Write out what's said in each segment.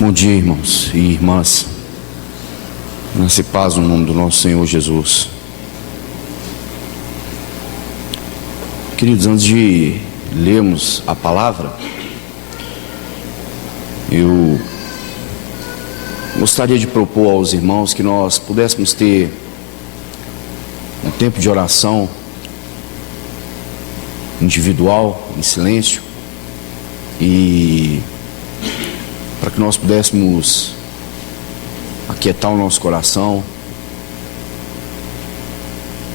Bom dia, irmãos e irmãs. Graça e paz no nome do nosso Senhor Jesus. Queridos, antes de lermos a palavra, eu gostaria de propor aos irmãos que nós pudéssemos ter um tempo de oração individual, em silêncio, e para que nós pudéssemos aquietar o nosso coração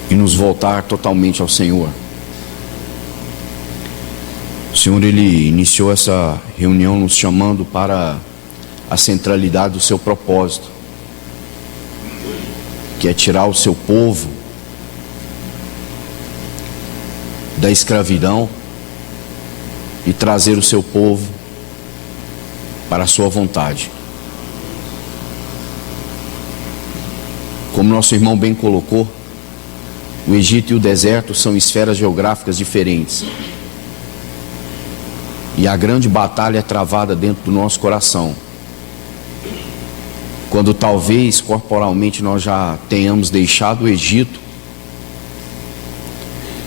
e nos voltar totalmente ao Senhor. O Senhor, Ele iniciou essa reunião nos chamando para a centralidade do seu propósito, que é tirar o seu povo da escravidão e trazer o seu povo para a sua vontade. Como nosso irmão bem colocou, o Egito e o deserto são esferas geográficas diferentes, e a grande batalha é travada dentro do nosso coração, quando talvez corporalmente nós já tenhamos deixado o Egito,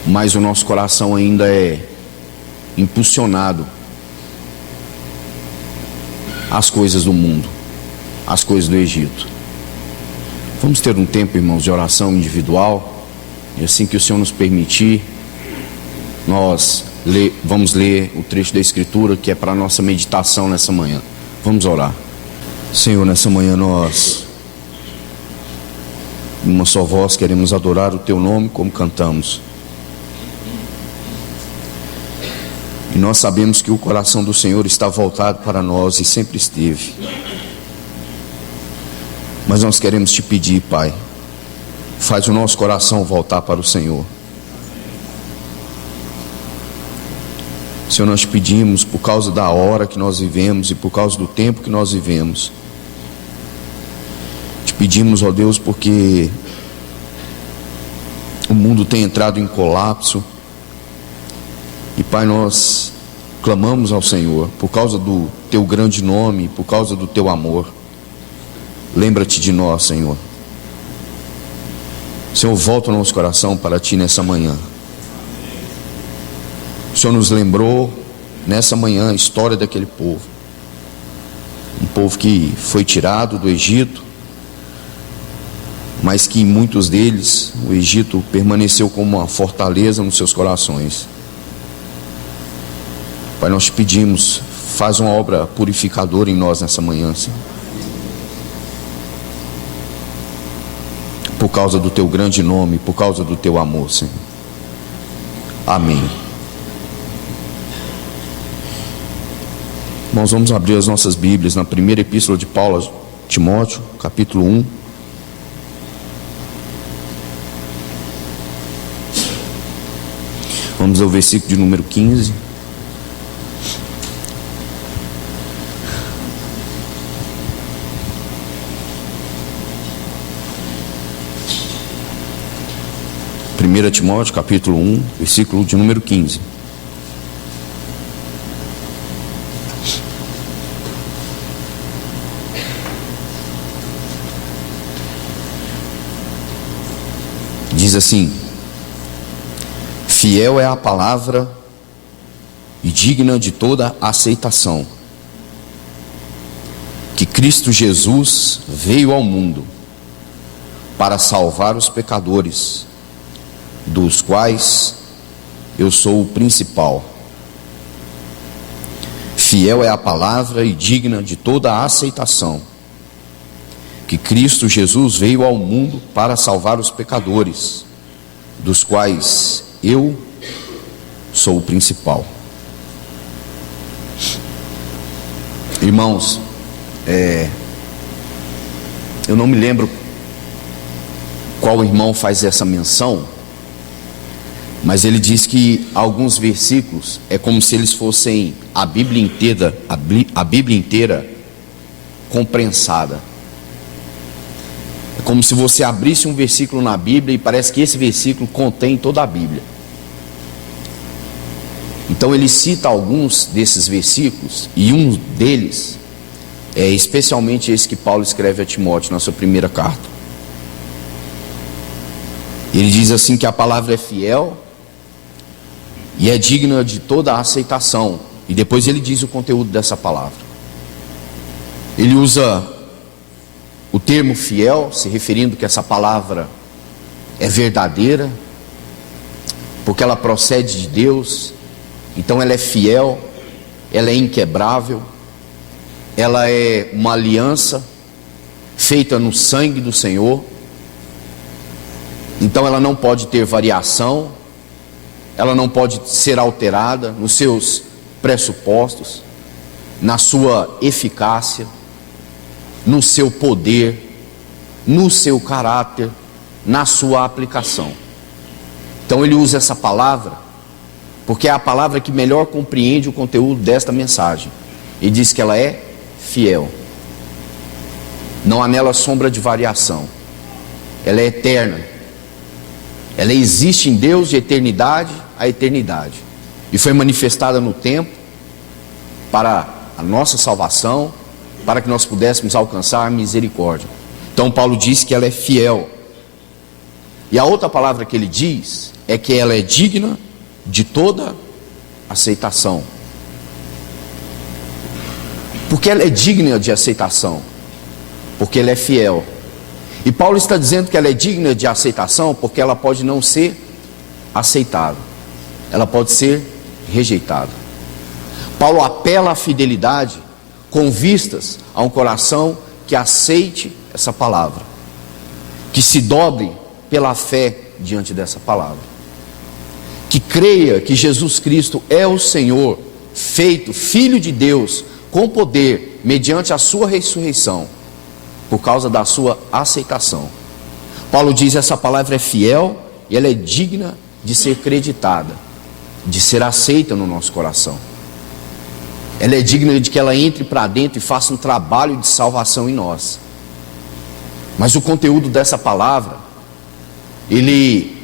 mas o nosso coração ainda é impulsionado às coisas do mundo, às coisas do Egito. Vamos ter um tempo, irmãos, de oração individual, e assim que o Senhor nos permitir, nós vamos ler o trecho da Escritura que é para a nossa meditação nessa manhã. Vamos orar. Senhor, nessa manhã nós, em uma só voz, queremos adorar o Teu nome como cantamos. E nós sabemos que o coração do Senhor está voltado para nós e sempre esteve. Mas nós queremos Te pedir, Pai, faz o nosso coração voltar para o Senhor. Senhor, nós Te pedimos, por causa da hora que nós vivemos e por causa do tempo que nós vivemos, Te pedimos, ó Deus, porque o mundo tem entrado em colapso. E Pai, nós clamamos ao Senhor por causa do Teu grande nome, por causa do Teu amor. Lembra-te de nós, Senhor. Senhor, volta o nosso coração para Ti nessa manhã. O Senhor nos lembrou nessa manhã a história daquele povo, um povo que foi tirado do Egito, mas que em muitos deles o Egito permaneceu como uma fortaleza nos seus corações. Pai, nós Te pedimos, faz uma obra purificadora em nós nessa manhã, Senhor. Por causa do Teu grande nome, por causa do Teu amor, Senhor. Amém. Nós vamos abrir as nossas Bíblias na primeira epístola de Paulo a Timóteo, capítulo 1. Vamos ao versículo de número 15. Primeira Timóteo, capítulo 1, versículo de número 15. Diz assim: fiel é a palavra e digna de toda aceitação, que Cristo Jesus veio ao mundo para salvar os pecadores, dos quais eu sou o principal. Fiel é a palavra e digna de toda a aceitação, que Cristo Jesus veio ao mundo para salvar os pecadores, dos quais eu sou o principal. Irmãos, eu não me lembro qual irmão faz essa menção, mas ele diz que alguns versículos é como se eles fossem a Bíblia inteira comprensada. É como se você abrisse um versículo na Bíblia e parece que esse versículo contém toda a Bíblia. Então ele cita alguns desses versículos, e um deles é especialmente esse que Paulo escreve a Timóteo na sua primeira carta. Ele diz assim que a palavra é fiel e é digna de toda a aceitação. E depois ele diz o conteúdo dessa palavra. Ele usa o termo fiel, se referindo que essa palavra é verdadeira, porque ela procede de Deus, então ela é fiel, ela é inquebrável, ela é uma aliança feita no sangue do Senhor, então ela não pode ter variação, ela não pode ser alterada nos seus pressupostos, na sua eficácia, no seu poder, no seu caráter, na sua aplicação. Então ele usa essa palavra porque é a palavra que melhor compreende o conteúdo desta mensagem. E diz que ela é fiel, não há nela sombra de variação, ela é eterna, ela existe em Deus de eternidade a eternidade, e foi manifestada no tempo para a nossa salvação, para que nós pudéssemos alcançar a misericórdia. Então Paulo diz que ela é fiel. E a outra palavra que ele diz é que ela é digna de toda aceitação. Porque ela é digna de aceitação? Porque ela é fiel. E Paulo está dizendo que ela é digna de aceitação porque ela pode não ser aceitada, ela pode ser rejeitada. Paulo apela à fidelidade com vistas a um coração que aceite essa palavra, que se dobre pela fé diante dessa palavra, que creia que Jesus Cristo é o Senhor, feito Filho de Deus, com poder, mediante a sua ressurreição, por causa da sua aceitação. Paulo diz: essa palavra é fiel e ela é digna de ser creditada, de ser aceita no nosso coração. Ela é digna de que ela entre para dentro e faça um trabalho de salvação em nós. Mas o conteúdo dessa palavra, ele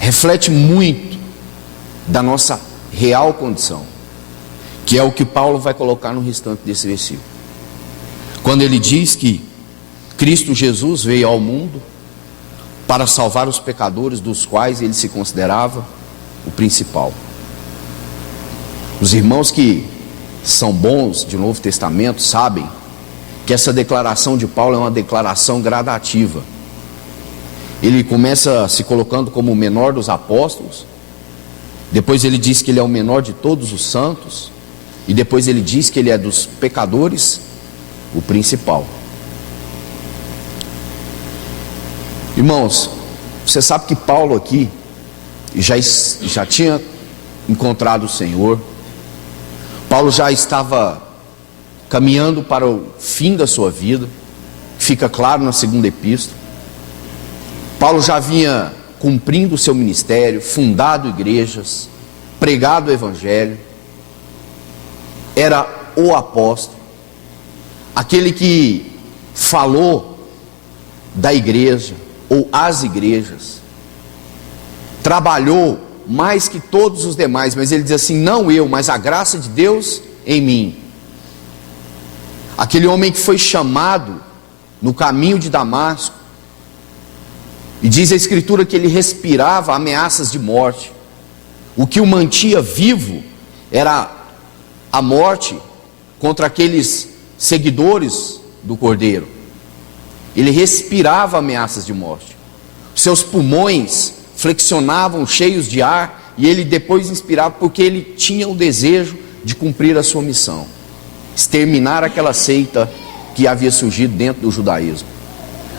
reflete muito da nossa real condição, que é o que Paulo vai colocar no restante desse versículo. Quando ele diz que Cristo Jesus veio ao mundo para salvar os pecadores, dos quais ele se considerava o principal. Os irmãos que são bons de Novo Testamento sabem que essa declaração de Paulo é uma declaração gradativa. Ele começa se colocando como o menor dos apóstolos, depois ele diz que ele é o menor de todos os santos, e depois ele diz que ele é dos pecadores o principal. Irmãos, você sabe que Paulo aqui já tinha encontrado o Senhor. Paulo já estava caminhando para o fim da sua vida, fica claro na segunda epístola. Paulo já vinha cumprindo o seu ministério, fundado igrejas, pregado o evangelho, era o apóstolo, aquele que falou da igreja, ou as igrejas, trabalhou mais que todos os demais, mas ele diz assim: não eu, mas a graça de Deus em mim. Aquele homem que foi chamado no caminho de Damasco, e diz a Escritura que ele respirava ameaças de morte. O que o mantinha vivo era a morte contra aqueles seguidores do Cordeiro. Ele respirava ameaças de morte. Seus pulmões flexionavam cheios de ar, e ele depois inspirava, porque ele tinha o desejo de cumprir a sua missão, exterminar aquela seita que havia surgido dentro do judaísmo.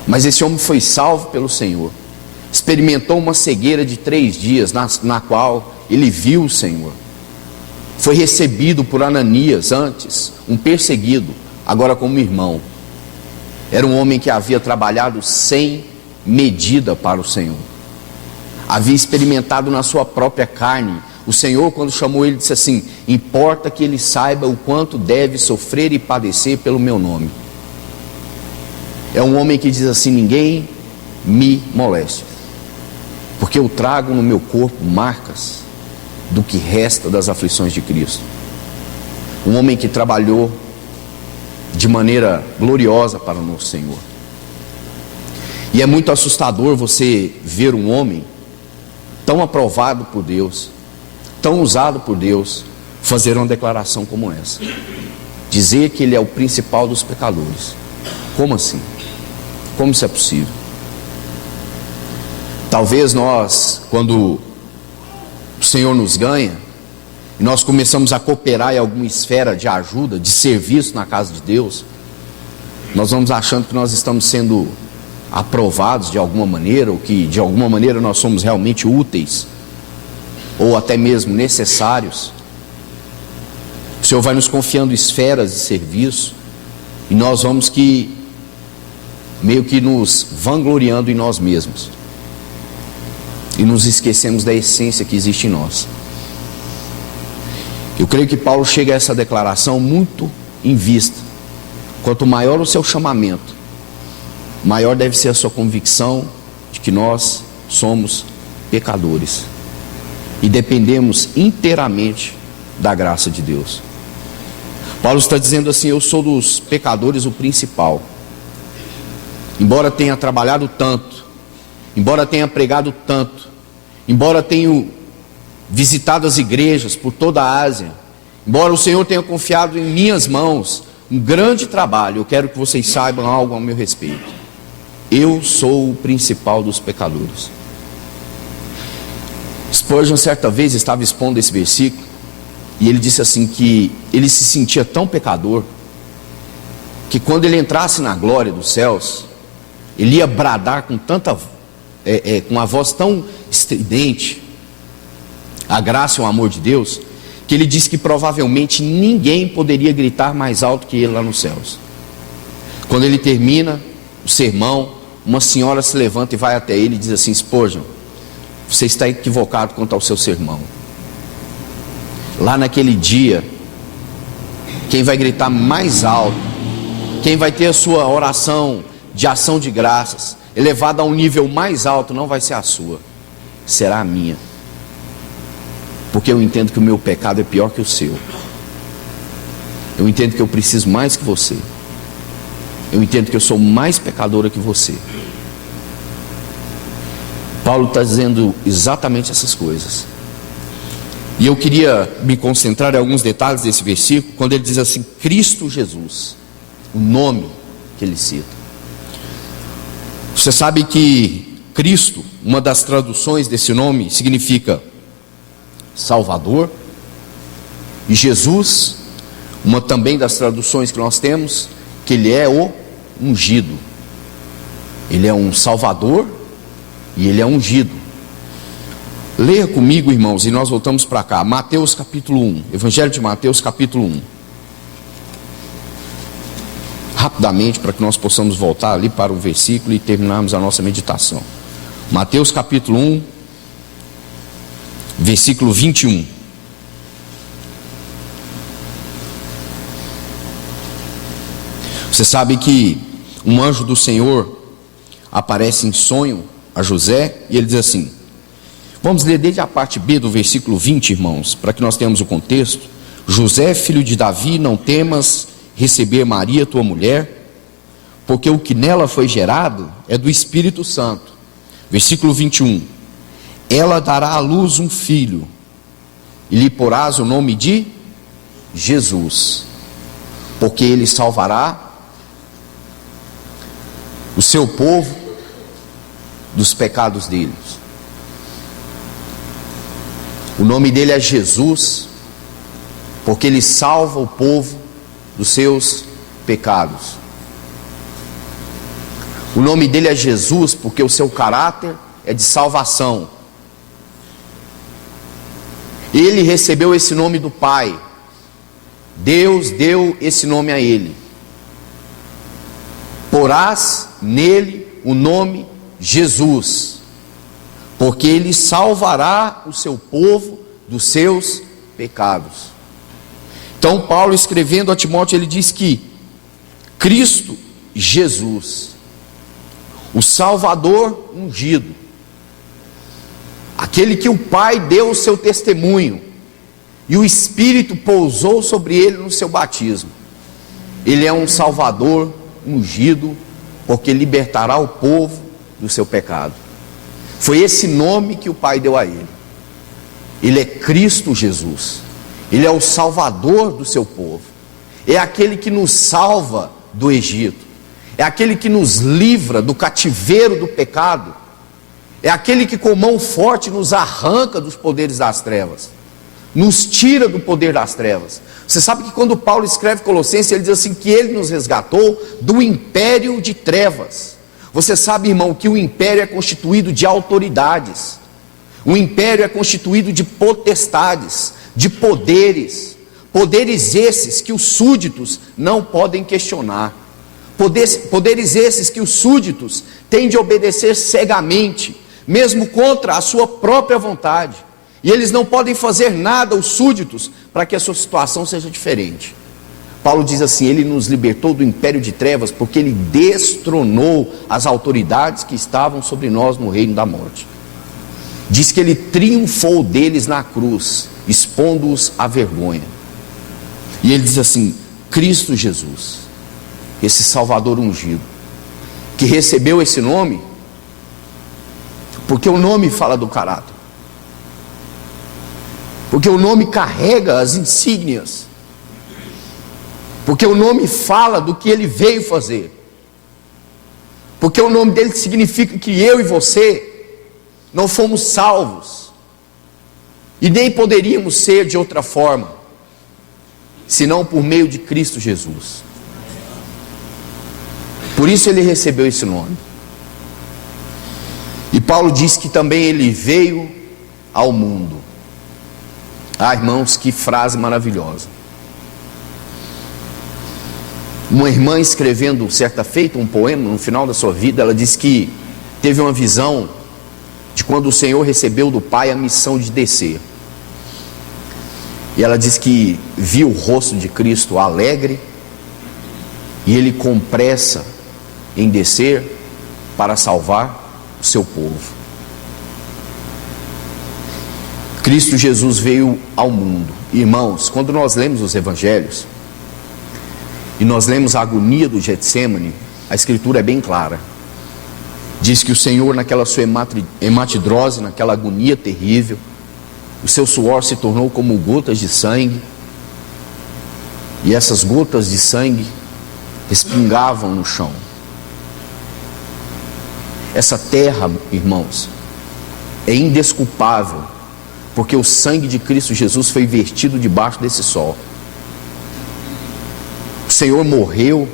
Mas esse homem foi salvo pelo Senhor, experimentou uma cegueira de 3 dias, na qual ele viu o Senhor. Foi recebido por Ananias, antes um perseguido, agora como irmão. Era um homem que havia trabalhado sem medida para o Senhor, havia experimentado na sua própria carne. O Senhor, quando chamou ele, disse assim: importa que ele saiba o quanto deve sofrer e padecer pelo meu nome. É um homem que diz assim: ninguém me moleste, porque eu trago no meu corpo marcas do que resta das aflições de Cristo. Um homem que trabalhou de maneira gloriosa para o nosso Senhor. E é muito assustador você ver um homem tão aprovado por Deus, tão usado por Deus, fazer uma declaração como essa. Dizer que ele é o principal dos pecadores. Como assim? Como isso é possível? Talvez nós, quando o Senhor nos ganha, e nós começamos a cooperar em alguma esfera de ajuda, de serviço na casa de Deus, nós vamos achando que nós estamos sendo aprovados de alguma maneira, ou que de alguma maneira nós somos realmente úteis, ou até mesmo necessários. O Senhor vai nos confiando esferas de serviço, e nós vamos meio que nos vangloriando em nós mesmos, e nos esquecemos da essência que existe em nós. Eu creio que Paulo chega a essa declaração muito em vista. Quanto maior o seu chamamento, maior deve ser a sua convicção de que nós somos pecadores e dependemos inteiramente da graça de Deus. Paulo está dizendo assim: eu sou dos pecadores o principal. Embora tenha trabalhado tanto, embora tenha pregado tanto, embora tenha visitado as igrejas por toda a Ásia, embora o Senhor tenha confiado em minhas mãos um grande trabalho, eu quero que vocês saibam algo ao meu respeito: eu sou o principal dos pecadores. Spurgeon certa vez estava expondo esse versículo, e ele disse assim que ele se sentia tão pecador, que quando ele entrasse na glória dos céus, ele ia bradar com com uma voz tão estridente a graça e o amor de Deus, que ele disse que provavelmente ninguém poderia gritar mais alto que ele lá nos céus. Quando ele termina o sermão, uma senhora se levanta e vai até ele e diz assim: Spurgeon, você está equivocado quanto ao seu sermão. Lá naquele dia, quem vai gritar mais alto, quem vai ter a sua oração de ação de graças elevada a um nível mais alto, não vai ser a sua, será a minha. Porque eu entendo que o meu pecado é pior que o seu. Eu entendo que eu preciso mais que você. Eu entendo que eu sou mais pecadora que você. Paulo está dizendo exatamente essas coisas. E eu queria me concentrar em alguns detalhes desse versículo, quando ele diz assim: Cristo Jesus, o nome que ele cita. Você sabe que Cristo, uma das traduções desse nome, significa Salvador, e Jesus, uma também das traduções que nós temos, que ele é o ungido. Ele é um Salvador e ele é ungido. Leia comigo, irmãos, e nós voltamos para cá. Mateus capítulo 1, Evangelho de Mateus capítulo 1. Rapidamente, para que nós possamos voltar ali para o versículo e terminarmos a nossa meditação. Mateus capítulo 1, versículo 21. Você sabe que um anjo do Senhor aparece em sonho a José, e ele diz assim, vamos ler desde a parte B do versículo 20, irmãos, para que nós tenhamos o contexto. José, filho de Davi, não temas receber Maria, tua mulher, porque o que nela foi gerado é do Espírito Santo. Versículo 21. Ela dará à luz um filho, e lhe porás o nome de Jesus, porque ele salvará o seu povo dos pecados deles. O nome dele é Jesus, porque ele salva o povo dos seus pecados. O nome dele é Jesus, porque o seu caráter é de salvação. Ele recebeu esse nome do Pai. Deus deu esse nome a ele. Porás nele o nome Jesus, porque ele salvará o seu povo dos seus pecados. Então Paulo, escrevendo a Timóteo, ele diz que Cristo Jesus, o Salvador ungido, aquele que o Pai deu o seu testemunho, e o Espírito pousou sobre ele no seu batismo. Ele é um Salvador ungido, porque libertará o povo do seu pecado. Foi esse nome que o Pai deu a ele. Ele é Cristo Jesus. Ele é o Salvador do seu povo. É aquele que nos salva do Egito. É aquele que nos livra do cativeiro do pecado. É aquele que com mão forte nos arranca dos poderes das trevas. Nos tira do poder das trevas. Você sabe que quando Paulo escreve Colossenses, ele diz assim, que ele nos resgatou do império de trevas. Você sabe, irmão, que o império é constituído de autoridades. O império é constituído de potestades, de poderes. Poderes esses que os súditos não podem questionar. Poderes esses que os súditos têm de obedecer cegamente, mesmo contra a sua própria vontade. E eles não podem fazer nada, os súditos, para que a sua situação seja diferente. Paulo diz assim, ele nos libertou do império de trevas, porque ele destronou as autoridades que estavam sobre nós no reino da morte. Diz que ele triunfou deles na cruz, expondo-os à vergonha. E ele diz assim, Cristo Jesus, esse Salvador ungido, que recebeu esse nome, porque o nome fala do caráter. Porque o nome carrega as insígnias. Porque o nome fala do que ele veio fazer. Porque o nome dele significa que eu e você não fomos salvos. E nem poderíamos ser de outra forma, senão por meio de Cristo Jesus. Por isso ele recebeu esse nome. E Paulo diz que também ele veio ao mundo. Ah, irmãos, que frase maravilhosa. Uma irmã escrevendo certa feita um poema no final da sua vida, ela disse que teve uma visão de quando o Senhor recebeu do Pai a missão de descer. E ela diz que viu o rosto de Cristo alegre e ele com pressa em descer para salvar o seu povo. Cristo Jesus veio ao mundo. Irmãos, quando nós lemos os evangelhos e nós lemos a agonia do Getsêmani, a escritura é bem clara. Diz que o Senhor, naquela sua hematidrose, naquela agonia terrível, o seu suor se tornou como gotas de sangue, e essas gotas de sangue respingavam no chão. Essa terra, irmãos, é indesculpável, porque o sangue de Cristo Jesus foi vertido debaixo desse sol. O Senhor morreu,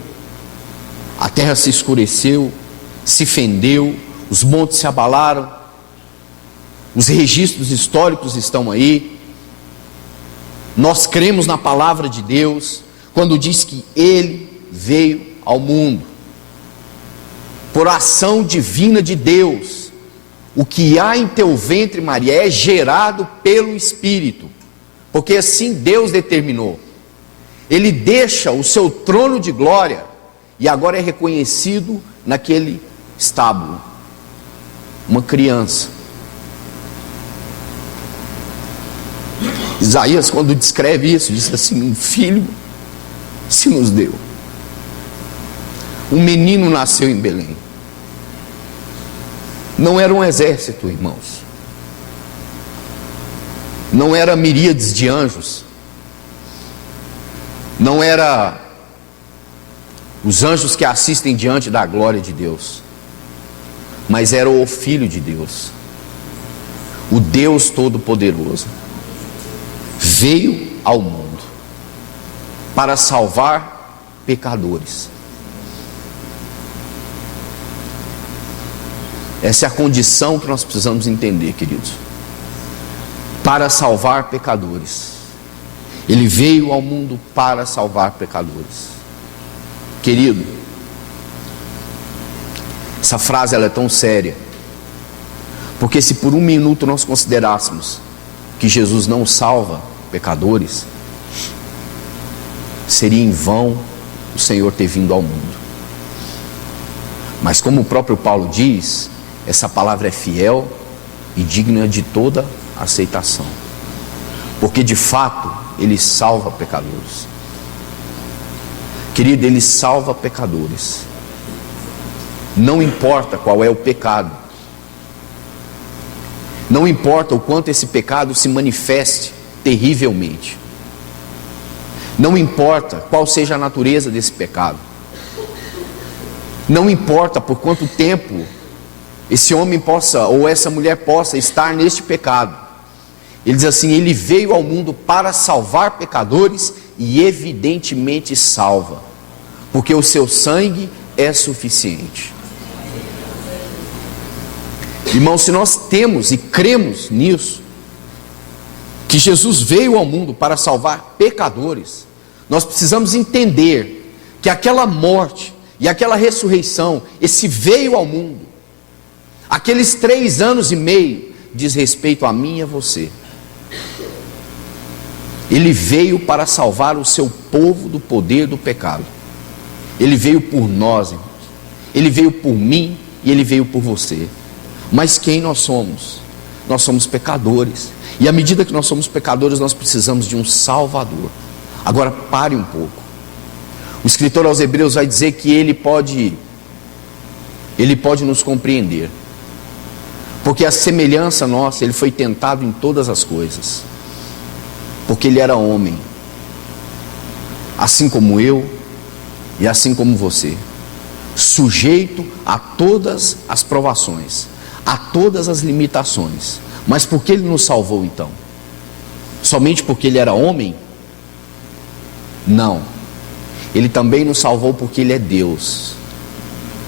a terra se escureceu, se fendeu, os montes se abalaram, os registros históricos estão aí. Nós cremos na palavra de Deus, quando diz que Ele veio ao mundo, por ação divina de Deus. O que há em teu ventre, Maria, é gerado pelo Espírito, porque assim Deus determinou. Ele deixa o seu trono de glória e agora é reconhecido naquele estábulo, uma criança. Isaías, quando descreve isso, diz assim: um filho se nos deu, um menino nasceu em Belém. Não era um exército, irmãos, não era miríades de anjos, não era os anjos que assistem diante da glória de Deus, mas era o Filho de Deus, o Deus Todo-Poderoso, veio ao mundo para salvar pecadores. Essa é a condição que nós precisamos entender, queridos. Para salvar pecadores. Ele veio ao mundo para salvar pecadores. Querido, essa frase ela é tão séria, porque se por um minuto nós considerássemos que Jesus não salva pecadores, seria em vão o Senhor ter vindo ao mundo. Mas como o próprio Paulo diz, essa palavra é fiel e digna de toda aceitação. porque de fato Ele salva pecadores. Querido, Ele salva pecadores. Não importa qual é o pecado, não importa o quanto esse pecado se manifeste terrivelmente, não importa qual seja a natureza desse pecado, não importa por quanto tempo esse homem possa, ou essa mulher possa estar neste pecado. Ele diz assim: Ele veio ao mundo para salvar pecadores, e evidentemente salva, porque o seu sangue é suficiente. Irmãos, se nós temos e cremos nisso, que Jesus veio ao mundo para salvar pecadores, nós precisamos entender que aquela morte e aquela ressurreição, esse veio ao mundo, aqueles 3 anos e meio, diz respeito a mim e a você. Ele veio para salvar o seu povo do poder do pecado. Ele veio por nós, irmãos. Ele veio por mim e Ele veio por você. Mas quem nós somos? Nós somos pecadores. E à medida que nós somos pecadores, nós precisamos de um Salvador. Agora pare um pouco. O escritor aos Hebreus vai dizer que Ele pode nos compreender, porque a semelhança nossa, Ele foi tentado em todas as coisas, porque Ele era homem, assim como eu e assim como você, sujeito a todas as provações, a todas as limitações. Mas por que Ele nos salvou então? Somente porque Ele era homem? Não. Ele também nos salvou porque Ele é Deus.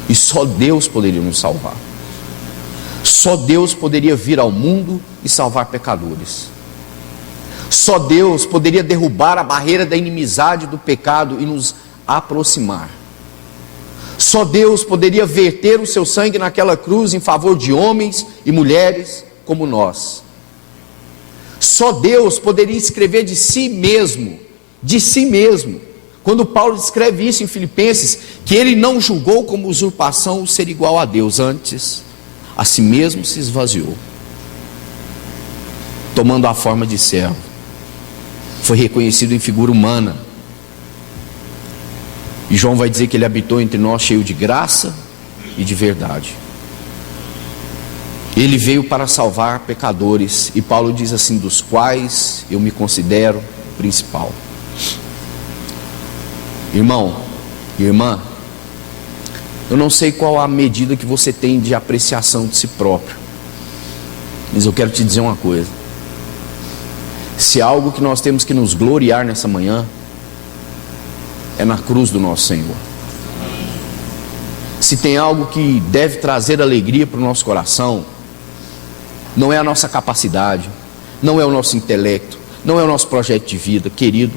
E só Deus poderia nos salvar. Só Deus poderia vir ao mundo e salvar pecadores. Só Deus poderia derrubar a barreira da inimizade do pecado e nos aproximar. Só Deus poderia verter o seu sangue naquela cruz em favor de homens e mulheres como nós. Só Deus poderia escrever de si mesmo, quando Paulo escreve isso em Filipenses, que ele não julgou como usurpação o ser igual a Deus, antes a si mesmo se esvaziou, tomando a forma de servo, foi reconhecido em figura humana. E João vai dizer que Ele habitou entre nós cheio de graça e de verdade. Ele veio para salvar pecadores, e Paulo diz assim: dos quais eu me considero o principal. Irmão e irmã, eu não sei qual a medida que você tem de apreciação de si próprio, mas eu quero te dizer uma coisa: se há algo que nós temos que nos gloriar nessa manhã, é na cruz do nosso Senhor. Se tem algo que deve trazer alegria para o nosso coração, não é a nossa capacidade, não é o nosso intelecto, não é o nosso projeto de vida, querido.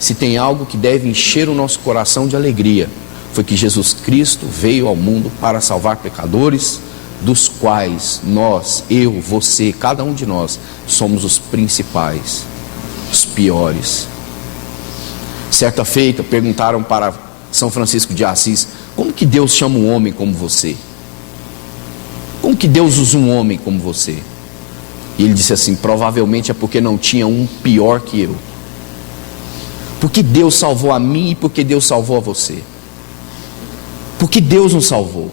Se tem algo que deve encher o nosso coração de alegria, foi que Jesus Cristo veio ao mundo para salvar pecadores, dos quais nós, eu, você, cada um de nós, somos os principais, os piores. Certa feita perguntaram para São Francisco de Assis: como que Deus chama um homem como você? Como que Deus usa um homem como você? E ele disse assim: provavelmente é porque não tinha um pior que eu. Porque Deus salvou a mim e porque Deus salvou a você. Porque Deus nos salvou.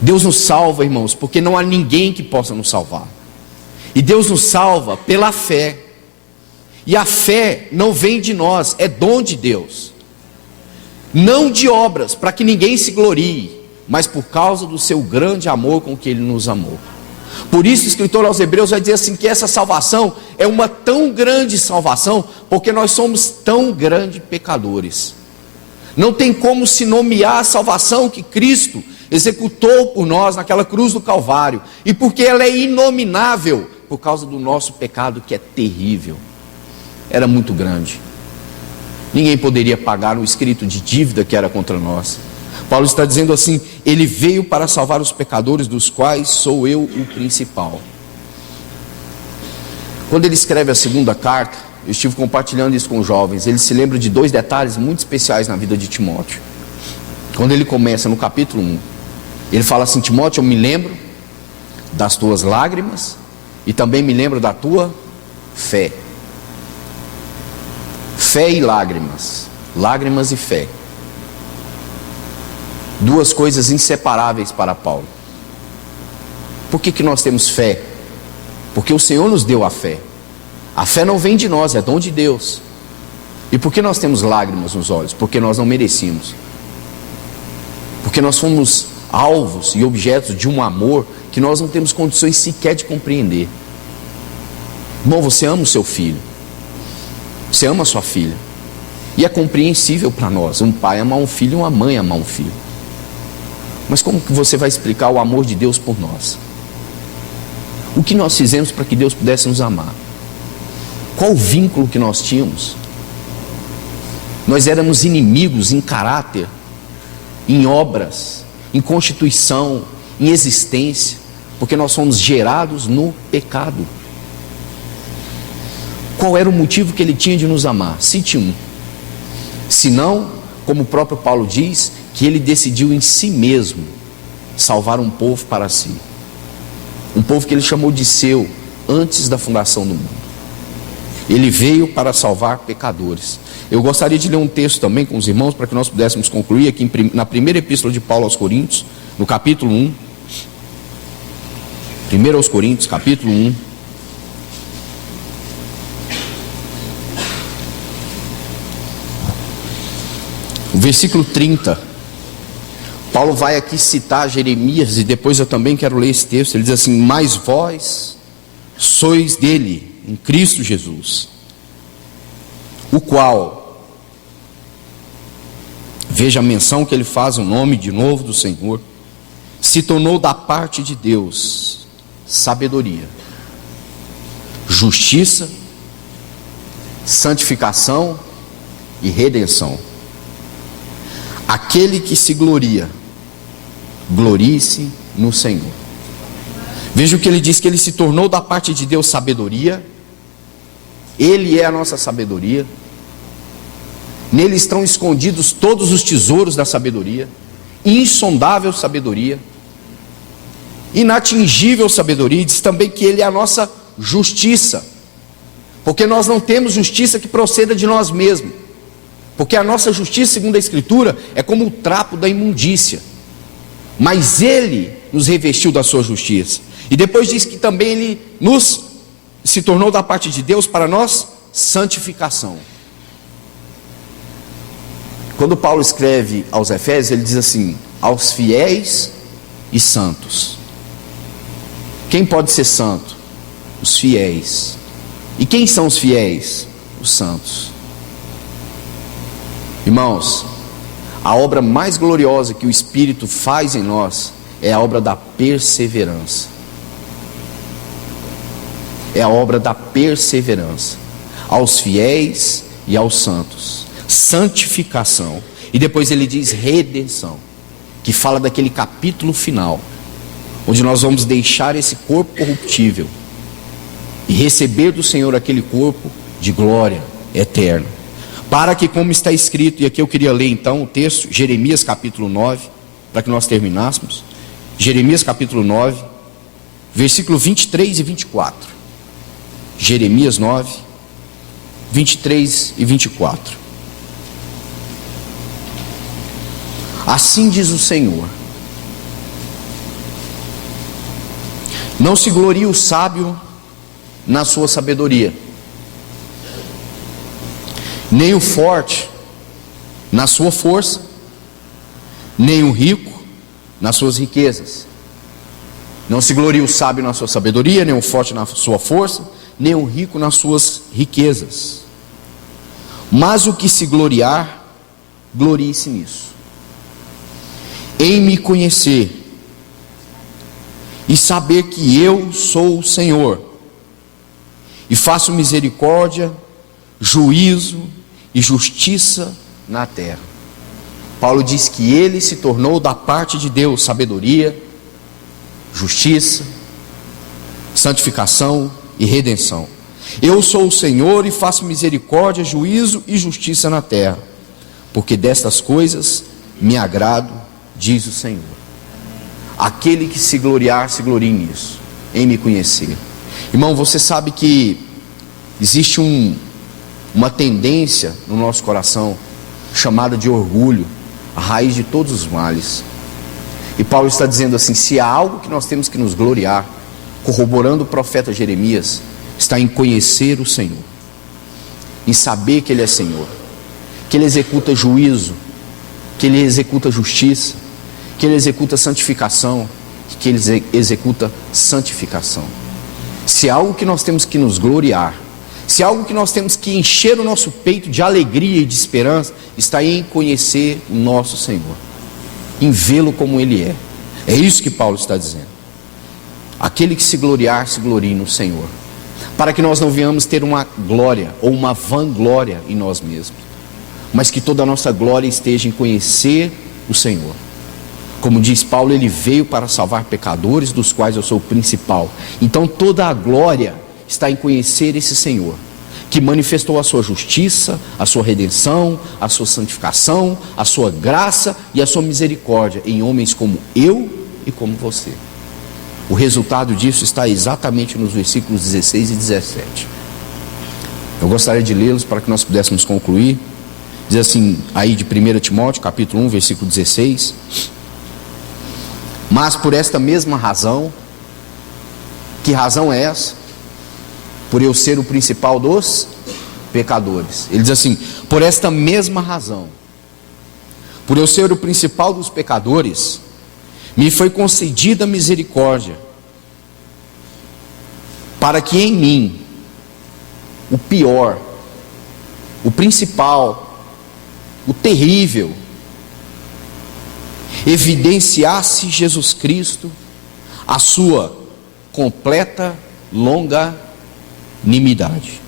Deus nos salva, irmãos, porque não há ninguém que possa nos salvar. E Deus nos salva pela fé. E a fé não vem de nós, é dom de Deus. Não de obras, para que ninguém se glorie, mas por causa do seu grande amor com que Ele nos amou. Por isso o escritor aos Hebreus vai dizer assim, que essa salvação é uma tão grande salvação, porque nós somos tão grandes pecadores. Não tem como se nomear a salvação que Cristo executou por nós naquela cruz do Calvário, e porque ela é inominável, por causa do nosso pecado, que é terrível, era muito grande. Ninguém poderia pagar o escrito de dívida que era contra nós. Paulo está dizendo assim: Ele veio para salvar os pecadores, dos quais sou eu o principal. Quando ele escreve a segunda carta, eu estive compartilhando isso com os jovens, ele se lembra de 2 detalhes muito especiais na vida de Timóteo. Quando ele começa no capítulo 1, ele fala assim: Timóteo, eu me lembro das tuas lágrimas e também me lembro da tua fé. Fé e lágrimas. Lágrimas e fé. Duas coisas inseparáveis para Paulo. Por que nós temos fé? Porque o Senhor nos deu a fé. A fé não vem de nós, é dom de Deus. E por que nós temos lágrimas nos olhos? Porque nós não merecíamos. Porque nós fomos alvos e objetos de um amor que nós não temos condições sequer de compreender. Irmão, você ama o seu filho. Você ama a sua filha. E é compreensível para nós um pai amar um filho e uma mãe amar um filho. Mas como que você vai explicar o amor de Deus por nós? O que nós fizemos para que Deus pudesse nos amar? Qual o vínculo que nós tínhamos? Nós éramos inimigos em caráter, em obras, em constituição, em existência, porque nós fomos gerados no pecado. Qual era o motivo que ele tinha de nos amar? Cite um. Se não, como o próprio Paulo diz, que ele decidiu em si mesmo salvar um povo para si. Um povo que ele chamou de seu antes da fundação do mundo. Ele veio para salvar pecadores. Eu gostaria de ler um texto também com os irmãos para que nós pudéssemos concluir aqui na primeira epístola de Paulo aos Coríntios, no capítulo 1. 1 aos Coríntios, capítulo 1. O versículo 30. Paulo vai aqui citar Jeremias e depois eu também quero ler esse texto. Ele diz assim: mas vós sois dele, em Cristo Jesus, o qual, veja a menção que ele faz, o nome de novo do Senhor, se tornou da parte de Deus sabedoria, justiça, santificação e redenção. Aquele que se gloria, glorie-se no Senhor. Veja o que ele diz, que ele se tornou da parte de Deus sabedoria. Ele é a nossa sabedoria. Nele estão escondidos todos os tesouros da sabedoria. Insondável sabedoria, inatingível sabedoria. E diz também que ele é a nossa justiça, porque nós não temos justiça que proceda de nós mesmos. Porque a nossa justiça, segundo a Escritura, é como o trapo da imundícia. Mas ele nos revestiu da sua justiça. E depois diz que também ele nos se tornou da parte de Deus para nós santificação. Quando Paulo escreve aos Efésios, ele diz assim: aos fiéis e santos. Quem pode ser santo? Os fiéis. E quem são os fiéis? Os santos. Irmãos, a obra mais gloriosa que o Espírito faz em nós é a obra da perseverança. É a obra da perseverança. Aos fiéis e aos santos. Santificação. E depois ele diz redenção, que fala daquele capítulo final, onde nós vamos deixar esse corpo corruptível e receber do Senhor aquele corpo de glória eterna. Para que, como está escrito, e aqui eu queria ler então o texto, Jeremias capítulo 9, para que nós terminássemos. Jeremias capítulo 9, versículo 23 e 24. Jeremias 9, 23 e 24. Assim diz o Senhor: não se glorie o sábio na sua sabedoria, nem o forte na sua força, nem o rico nas suas riquezas. Não se glorie o sábio na sua sabedoria, nem o forte na sua força, nem o rico nas suas riquezas. Mas o que se gloriar, glorie-se nisso, em me conhecer e saber que eu sou o Senhor, e faço misericórdia, juízo e justiça na terra. Paulo diz que ele se tornou da parte de Deus sabedoria, justiça, santificação e redenção. Eu sou o Senhor e faço misericórdia, juízo e justiça na terra, porque destas coisas me agrado, diz o Senhor. Aquele que se gloriar, se glorie nisso, em me conhecer. Irmão, você sabe que existe um uma tendência no nosso coração chamada de orgulho, a raiz de todos os males. E Paulo está dizendo assim: se há algo que nós temos que nos gloriar, corroborando o profeta Jeremias, está em conhecer o Senhor, em saber que Ele é Senhor, que Ele executa juízo, que Ele executa justiça, que Ele executa santificação, que Ele executa santificação. Se há algo que nós temos que nos gloriar, se há algo que nós temos que encher o nosso peito de alegria e de esperança, está em conhecer o nosso Senhor, em vê-lo como Ele é. É isso que Paulo está dizendo. Aquele que se gloriar, se glorie no Senhor, para que nós não venhamos ter uma glória ou uma vanglória em nós mesmos, mas que toda a nossa glória esteja em conhecer o Senhor. Como diz Paulo, Ele veio para salvar pecadores, dos quais eu sou o principal. Então toda a glória está em conhecer esse Senhor, que manifestou a sua justiça, a sua redenção, a sua santificação, a sua graça e a sua misericórdia em homens como eu e como você. O resultado disso está exatamente nos versículos 16 e 17. Eu gostaria de lê-los para que nós pudéssemos concluir. Diz assim, aí de 1 Timóteo, capítulo 1, versículo 16: mas por esta mesma razão, que razão é essa? Por eu ser o principal dos pecadores. Ele diz assim: por esta mesma razão, por eu ser o principal dos pecadores, me foi concedida misericórdia, para que em mim, o pior, o principal, o terrível, evidenciasse Jesus Cristo, a sua completa longanimidade,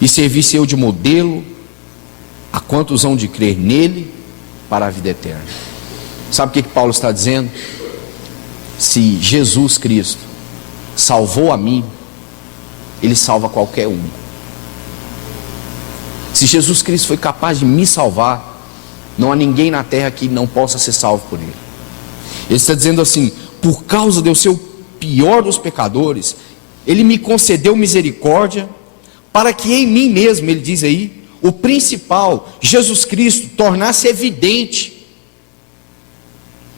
e servisse eu de modelo a quantos hão de crer nele para a vida eterna. Sabe o que Paulo está dizendo? Se Jesus Cristo salvou a mim, Ele salva qualquer um. Se Jesus Cristo foi capaz de me salvar, não há ninguém na terra que não possa ser salvo por Ele. Ele está dizendo assim: por causa de eu ser o pior dos pecadores, Ele me concedeu misericórdia, para que em mim mesmo, ele diz aí, o principal, Jesus Cristo, tornasse evidente,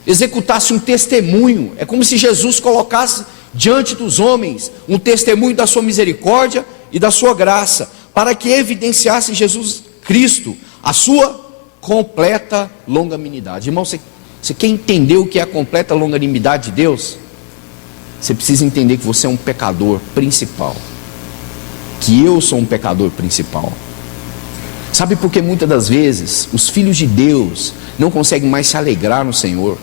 executasse um testemunho. É como se Jesus colocasse diante dos homens um testemunho da sua misericórdia e da sua graça, para que evidenciasse Jesus Cristo a sua completa longanimidade. Irmão, você quer entender o que é a completa longanimidade de Deus? Você precisa entender que você é um pecador principal, que eu sou um pecador principal. Sabe por que muitas das vezes os filhos de Deus não conseguem mais se alegrar no Senhor?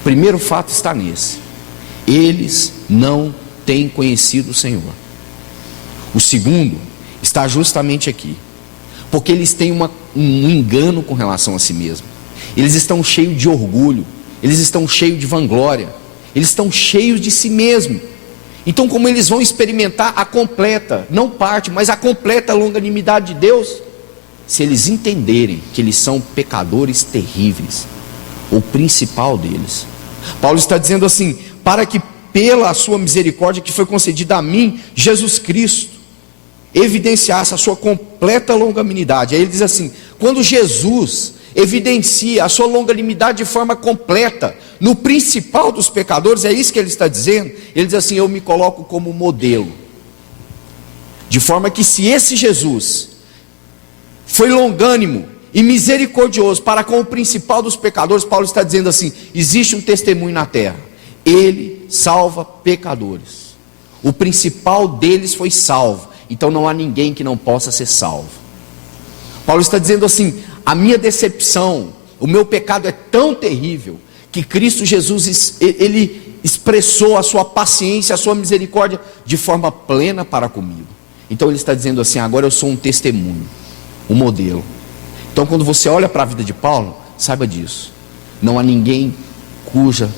O primeiro fato está nesse: eles não têm conhecido o Senhor. O segundo está justamente aqui, porque eles têm um engano com relação a si mesmos. Eles estão cheios de orgulho, eles estão cheios de vanglória, eles estão cheios de si mesmos. Então, como eles vão experimentar a completa, não parte, mas a completa longanimidade de Deus? Se eles entenderem que eles são pecadores terríveis, o principal deles. Paulo está dizendo assim: para que pela sua misericórdia que foi concedida a mim, Jesus Cristo evidenciasse a sua completa longanimidade. Aí ele diz assim: quando Jesus evidencia a sua longanimidade de forma completa no principal dos pecadores, é isso que ele está dizendo. Ele diz assim: eu me coloco como modelo, de forma que se esse Jesus foi longânimo e misericordioso para com o principal dos pecadores, Paulo está dizendo assim: existe um testemunho na terra, ele salva pecadores, o principal deles foi salvo, então não há ninguém que não possa ser salvo. Paulo está dizendo assim: a minha decepção, o meu pecado é tão terrível, que Cristo Jesus, ele expressou a sua paciência, a sua misericórdia de forma plena para comigo. Então ele está dizendo assim: agora eu sou um testemunho, um modelo. Então quando você olha para a vida de Paulo, saiba disso, não há ninguém cuja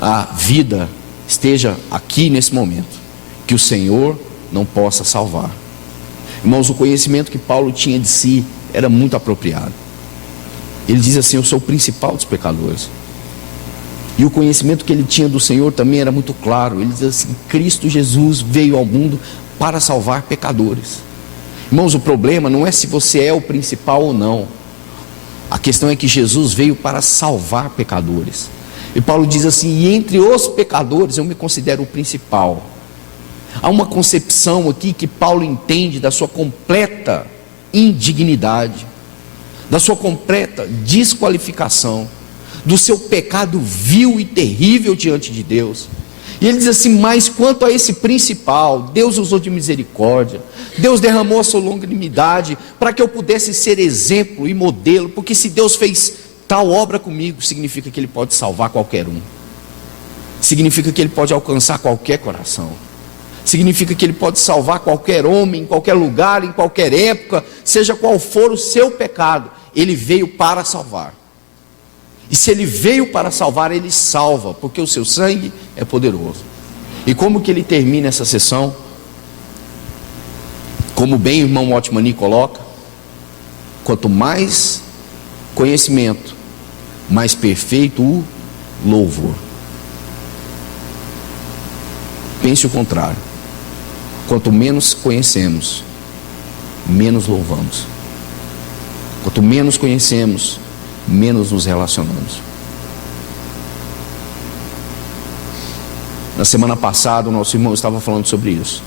a vida esteja aqui nesse momento que o Senhor não possa salvar. Irmãos, o conhecimento que Paulo tinha de si era muito apropriado. Ele diz assim: eu sou o principal dos pecadores. E o conhecimento que ele tinha do Senhor também era muito claro. Ele diz assim: Cristo Jesus veio ao mundo para salvar pecadores. Irmãos, o problema não é se você é o principal ou não. A questão é que Jesus veio para salvar pecadores. E Paulo diz assim: e entre os pecadores eu me considero o principal. Há uma concepção aqui que Paulo entende da sua completa indignidade, da sua completa desqualificação, do seu pecado vil e terrível diante de Deus. E ele diz assim: mas quanto a esse principal, Deus usou de misericórdia, Deus derramou a sua longanimidade para que eu pudesse ser exemplo e modelo, porque se Deus fez tal obra comigo, significa que Ele pode salvar qualquer um, significa que Ele pode alcançar qualquer coração, significa que Ele pode salvar qualquer homem, em qualquer lugar, em qualquer época, seja qual for o seu pecado, Ele veio para salvar. E se Ele veio para salvar, Ele salva, porque o seu sangue é poderoso. E como que ele termina essa sessão? Como bem o irmão Otmani coloca: quanto mais conhecimento, mais perfeito o louvor. Pense o contrário: quanto menos conhecemos, menos louvamos. Quanto menos conhecemos, menos nos relacionamos. Na semana passada o nosso irmão estava falando sobre isso.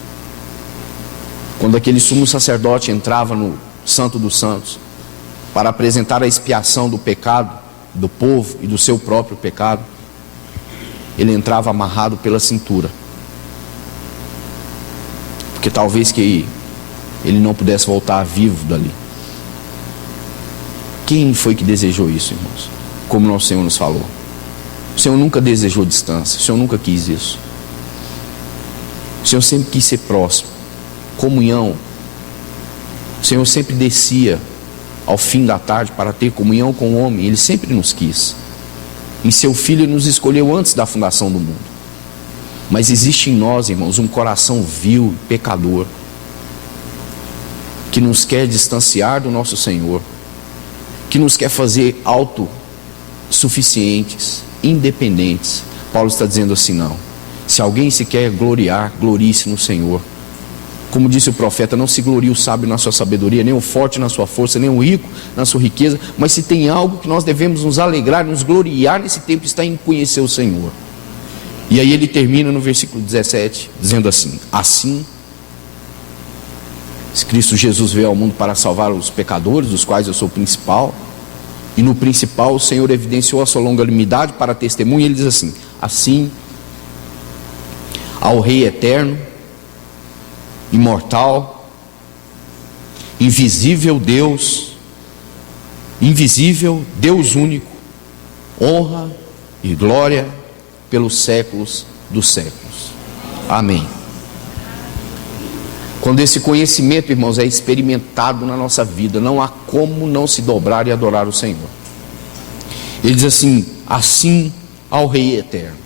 Quando aquele sumo sacerdote entrava no Santo dos Santos para apresentar a expiação do pecado do povo e do seu próprio pecado, ele entrava amarrado pela cintura, porque talvez que ele não pudesse voltar vivo dali. Quem foi que desejou isso, irmãos? Como nosso Senhor nos falou, o Senhor nunca desejou distância, o Senhor nunca quis isso. O Senhor sempre quis ser próximo, comunhão. O Senhor sempre descia ao fim da tarde para ter comunhão com o homem. Ele sempre nos quis. Em seu Filho Ele nos escolheu antes da fundação do mundo. Mas existe em nós, irmãos, um coração vil, pecador, que nos quer distanciar do nosso Senhor, que nos quer fazer autossuficientes, independentes. Paulo está dizendo assim: não, se alguém se quer gloriar, glorie-se no Senhor. Como disse o profeta: não se glorie o sábio na sua sabedoria, nem o forte na sua força, nem o rico na sua riqueza, mas se tem algo que nós devemos nos alegrar, nos gloriar nesse tempo, está em conhecer o Senhor. E aí ele termina no versículo 17 dizendo assim: assim Cristo Jesus veio ao mundo para salvar os pecadores, dos quais eu sou o principal. E no principal o Senhor evidenciou a sua longanimidade para testemunho. E ele diz assim: assim ao Rei eterno, imortal, invisível Deus único, honra e glória pelos séculos dos séculos. Amém. Quando esse conhecimento, irmãos, é experimentado na nossa vida, não há como não se dobrar e adorar o Senhor. Ele diz assim: assim ao Rei eterno.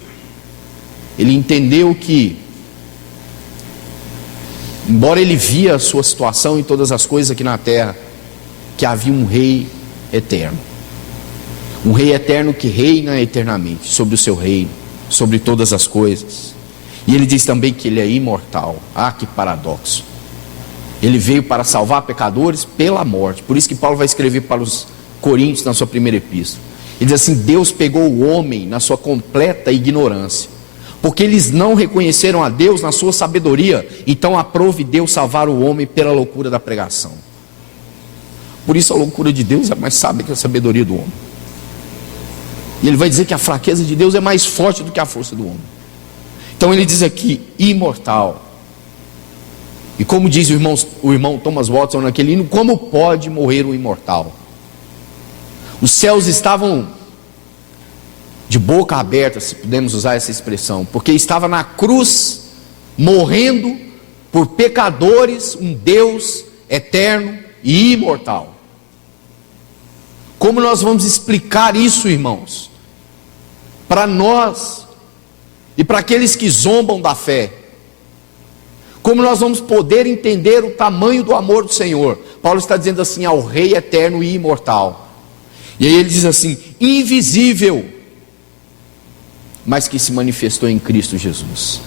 Ele entendeu que, embora ele via a sua situação e todas as coisas aqui na terra, que havia um Rei eterno. Um Rei eterno que reina eternamente sobre o seu reino, sobre todas as coisas. E ele diz também que ele é imortal. Ah, que paradoxo! Ele veio para salvar pecadores pela morte. Por isso que Paulo vai escrever para os Coríntios na sua primeira epístola. Ele diz assim: Deus pegou o homem na sua completa ignorância, porque eles não reconheceram a Deus na sua sabedoria, então aprove Deus salvar o homem pela loucura da pregação. Por isso a loucura de Deus é mais sábia que a sabedoria do homem. E ele vai dizer que a fraqueza de Deus é mais forte do que a força do homem. Então ele diz aqui: imortal. E como diz o irmão Thomas Watson naquele hino, como pode morrer o imortal? Os céus estavam de boca aberta, se podemos usar essa expressão, porque estava na cruz, morrendo por pecadores, um Deus eterno e imortal. Como nós vamos explicar isso, irmãos, para nós e para aqueles que zombam da fé? Como nós vamos poder entender o tamanho do amor do Senhor? Paulo está dizendo assim: ao Rei eterno e imortal. E aí ele diz assim: invisível, mas que se manifestou em Cristo Jesus.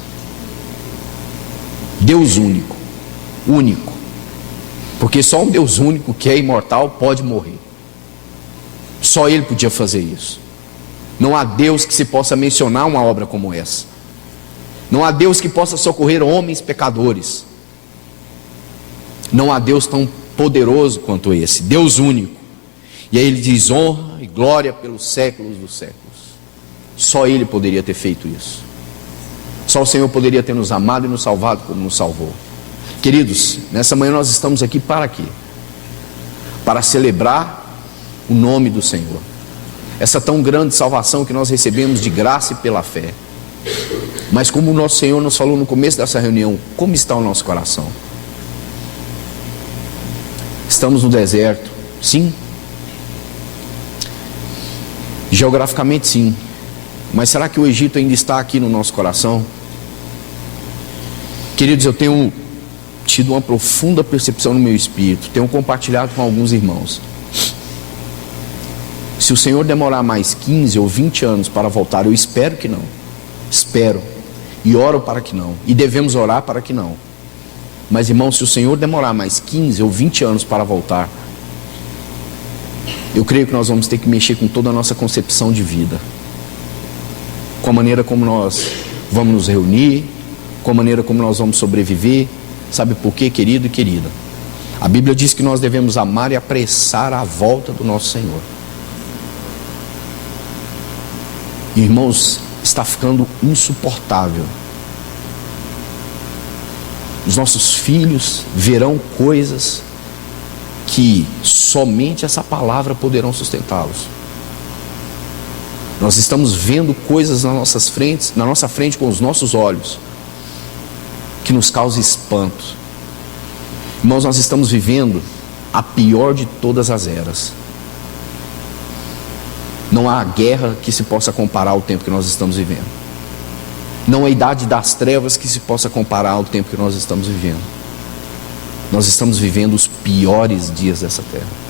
Deus único, Porque só um Deus único, que é imortal, pode morrer. Só Ele podia fazer isso. Não há Deus que se possa mencionar uma obra como essa. Não há Deus que possa socorrer homens pecadores. Não há Deus tão poderoso quanto esse, Deus único. E aí ele diz: honra e glória pelos séculos dos séculos. Só Ele poderia ter feito isso. Só o Senhor poderia ter nos amado e nos salvado como nos salvou. Queridos, nessa manhã nós estamos aqui para quê? Para celebrar o nome do Senhor. Essa tão grande salvação que nós recebemos de graça e pela fé. Mas como o nosso Senhor nos falou no começo dessa reunião, como está o nosso coração? Estamos no deserto, sim. Geograficamente sim. Mas será que o Egito ainda está aqui no nosso coração? Queridos, eu tenho tido uma profunda percepção no meu espírito. Tenho compartilhado com alguns irmãos. Se o Senhor demorar mais 15 ou 20 anos para voltar, eu espero que não. Espero. E oro para que não. E devemos orar para que não. Mas, irmão, se o Senhor demorar mais 15 ou 20 anos para voltar, eu creio que nós vamos ter que mexer com toda a nossa concepção de vida. Com a maneira como nós vamos nos reunir, com a maneira como nós vamos sobreviver. Sabe por quê, querido e querida? A Bíblia diz que nós devemos amar e apressar a volta do nosso Senhor. Irmãos, está ficando insuportável. Os nossos filhos verão coisas que somente essa palavra poderão sustentá-los. Nós estamos vendo coisas na nossa frente com os nossos olhos, que nos causa espanto. Irmãos, nós estamos vivendo a pior de todas as eras. Não há guerra que se possa comparar ao tempo que nós estamos vivendo. Não há idade das trevas que se possa comparar ao tempo que nós estamos vivendo. Nós estamos vivendo os piores dias dessa terra.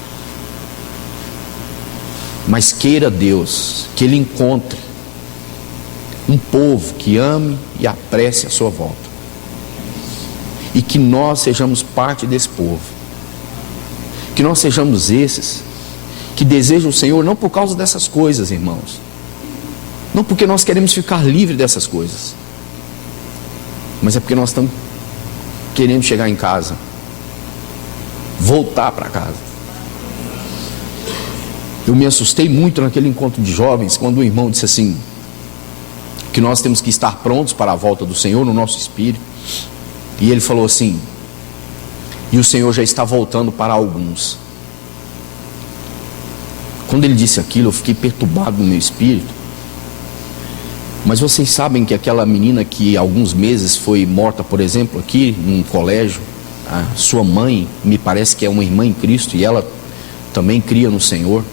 Mas queira Deus que Ele encontre um povo que ame e apresse a sua volta. E que nós sejamos parte desse povo. Que nós sejamos esses que desejam o Senhor não por causa dessas coisas, irmãos. Não porque nós queremos ficar livre dessas coisas, mas é porque nós estamos querendo chegar em casa, voltar para casa. Eu me assustei muito naquele encontro de jovens, quando o irmão disse assim, que nós temos que estar prontos para a volta do Senhor no nosso espírito. E ele falou assim: e o Senhor já está voltando para alguns. Quando ele disse aquilo, eu fiquei perturbado no meu espírito. Mas vocês sabem que aquela menina que há alguns meses foi morta, por exemplo, aqui num colégio, a sua mãe, me parece que é uma irmã em Cristo, e ela também cria no Senhor.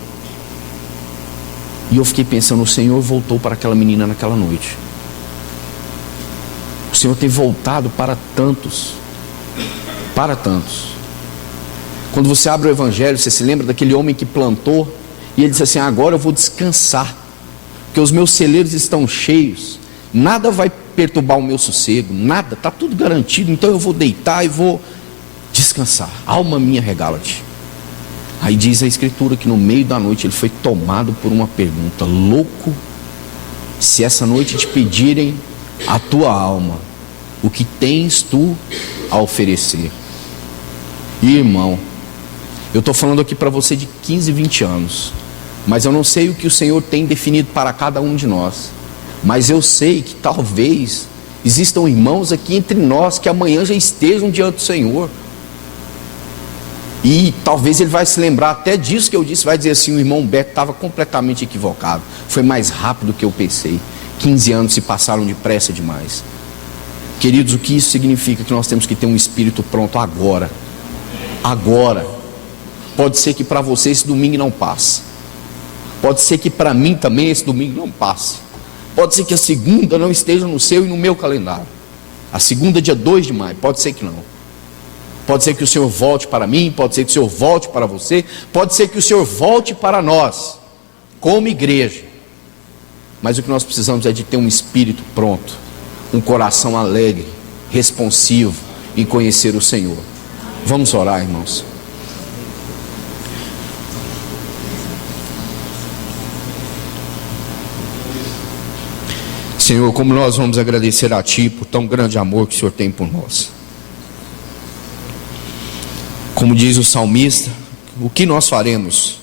E eu fiquei pensando, o Senhor voltou para aquela menina naquela noite. O Senhor tem voltado para tantos. Para tantos. Quando você abre o Evangelho, você se lembra daquele homem que plantou, e ele disse assim: agora eu vou descansar, porque os meus celeiros estão cheios, nada vai perturbar o meu sossego, nada, está tudo garantido, então eu vou deitar e vou descansar. Alma minha, regala-te. Aí diz a Escritura que no meio da noite ele foi tomado por uma pergunta: louco, se essa noite te pedirem a tua alma, o que tens tu a oferecer? Irmão, eu estou falando aqui para você de 15, 20 anos, mas eu não sei o que o Senhor tem definido para cada um de nós. Mas eu sei que talvez existam irmãos aqui entre nós que amanhã já estejam diante do Senhor. E talvez ele vai se lembrar até disso que eu disse, vai dizer assim: o irmão Beto estava completamente equivocado, foi mais rápido do que eu pensei, 15 anos se passaram depressa demais. Queridos, o que isso significa? Que nós temos que ter um espírito pronto agora. Agora. Pode ser que para você esse domingo não passe, pode ser que para mim também esse domingo não passe, pode ser que a segunda não esteja no seu e no meu calendário, a segunda dia 2 de maio, pode ser que não. Pode ser que o Senhor volte para mim, pode ser que o Senhor volte para você, pode ser que o Senhor volte para nós, como igreja. Mas o que nós precisamos é de ter um espírito pronto, um coração alegre, responsivo em conhecer o Senhor. Vamos orar, irmãos. Senhor, como nós vamos agradecer a Ti por tão grande amor que o Senhor tem por nós. Como diz o salmista, o que nós faremos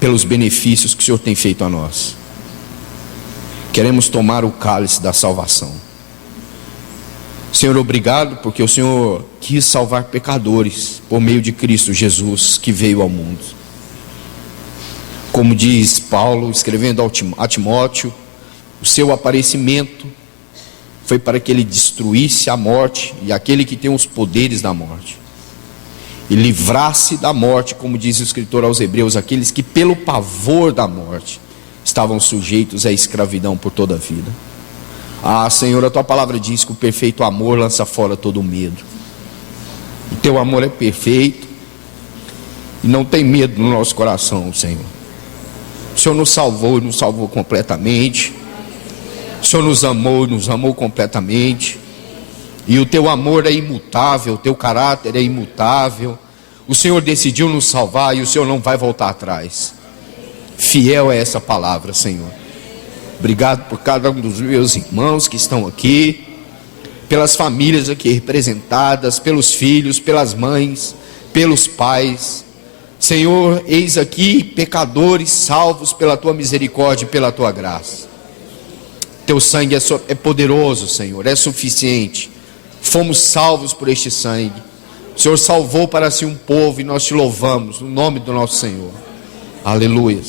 pelos benefícios que o Senhor tem feito a nós? Queremos tomar o cálice da salvação. Senhor, obrigado porque o Senhor quis salvar pecadores por meio de Cristo Jesus, que veio ao mundo. Como diz Paulo, escrevendo a Timóteo, o seu aparecimento foi para que ele destruísse a morte e aquele que tem os poderes da morte, e livrasse da morte, como diz o escritor aos Hebreus, aqueles que pelo pavor da morte estavam sujeitos à escravidão por toda a vida. Ah, Senhor, a Tua palavra diz que o perfeito amor lança fora todo medo. O Teu amor é perfeito e não tem medo no nosso coração, Senhor. O Senhor nos salvou e nos salvou completamente. O Senhor nos amou completamente. E o Teu amor é imutável, o Teu caráter é imutável. O Senhor decidiu nos salvar e o Senhor não vai voltar atrás. Fiel é essa palavra, Senhor. Obrigado por cada um dos meus irmãos que estão aqui, pelas famílias aqui representadas, pelos filhos, pelas mães, pelos pais. Senhor, eis aqui pecadores salvos pela Tua misericórdia e pela Tua graça. Teu sangue é poderoso, Senhor, é suficiente. Fomos salvos por este sangue. O Senhor salvou para si um povo e nós Te louvamos no nome do nosso Senhor. Aleluia.